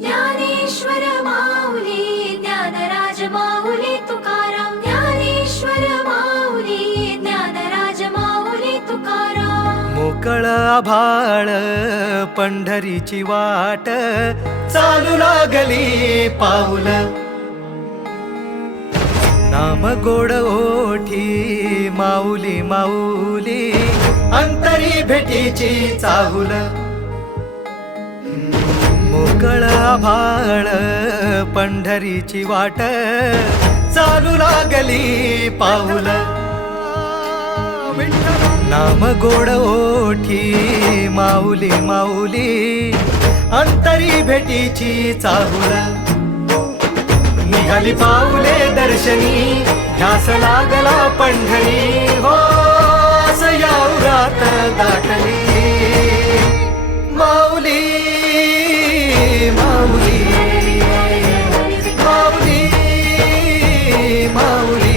ज्ञानेश्वर माऊली ज्ञानराज माऊली तुकाराम ज्ञानेश्वर माऊली ज्ञानराज माऊली तुकाराम मोकळ आभाळ पंढरीची वाट चालू लागली पाऊल नाम गोड ओठी माऊली माऊली अंतरी भेटीची चाहुल मोकळ आभाळ पंढरीची वाट चालू लागली पाऊल नाम गोड ओठी माऊली माऊली अंतरी भेटीची चाहुल निघाली पाऊले दर्शनी ध्यास लागला पंढरी हो सयावरात गाठली माऊली माऊली माऊली माऊली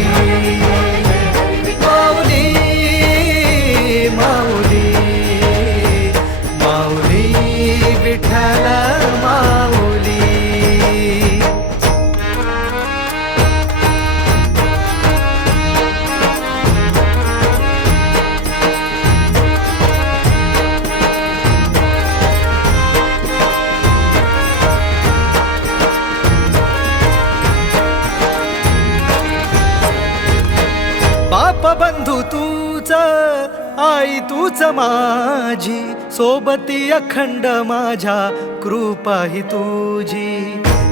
माऊली माऊली माऊली विठ्ठल माऊली बाप बंधू तूच आई तूच माझी सोबती अखंड माझ्या कृपा ही तुझी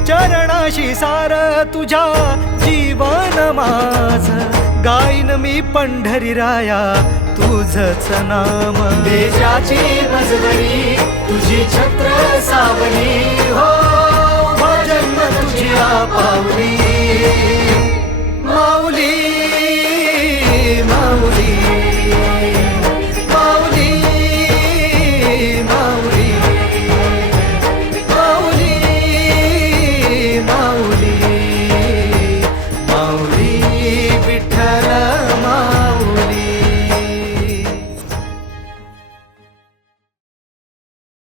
चरणाशी सार तुझ्या जीवन माझ गाईन मी पंढरी राया तुझच नाम देशाची मजबरी तुझी छत्र सावली हो जन्म तुझी पाऊल